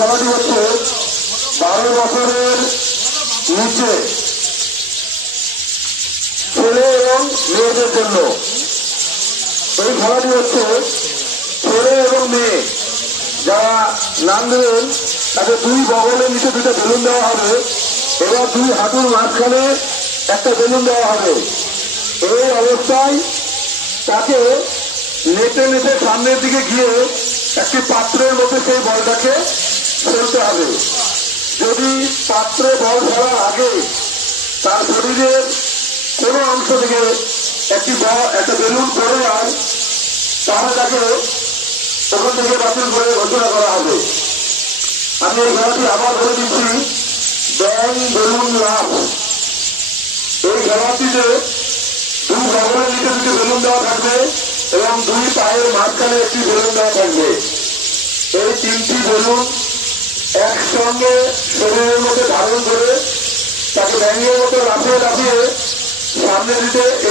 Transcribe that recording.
খেলাটি হচ্ছে 12 বছরের নিচে ছেলে এবং মেয়েদের জন্য। এই খেলাটি হচ্ছে ছেলে এবং মেয়ে যারা নাম দেবেন তাকে দুই বগলের নিচে দুটো বেলুন দেওয়া হবে, এবার দুই হাঁটুর মাঝখানে একটা বেলুন দেওয়া হবে। এই অবস্থায় তাকে নেটে নেটে সামনের দিকে গিয়ে একটি পাত্রের মধ্যে সেই বলটাকে ফেলতে হবে। যদি পাত্রে বল ফেলার আগে তার শরীরের কোনো অংশ থেকে একটা বেলুন পড়ে যায় তাহলে তাকে ওখান থেকে বাতিল করে ঘোষণা করা হবে। আমি এই খেলাটি আবার বলে দিচ্ছি, ব্যাং বেলুন লাভ। এই খেলাটিতে দুই বগলের নিচে দুটি বেলুন দেওয়া থাকবে এবং দুই পায়ের মাঝখানে একটি বেলুন দেওয়া থাকবে। এই তিনটি বেলুন একসঙ্গে শরীরের মধ্যে ধারণ করে তাকে ব্যাঙের মতো লাফিয়ে লাফিয়ে সামনে দিতে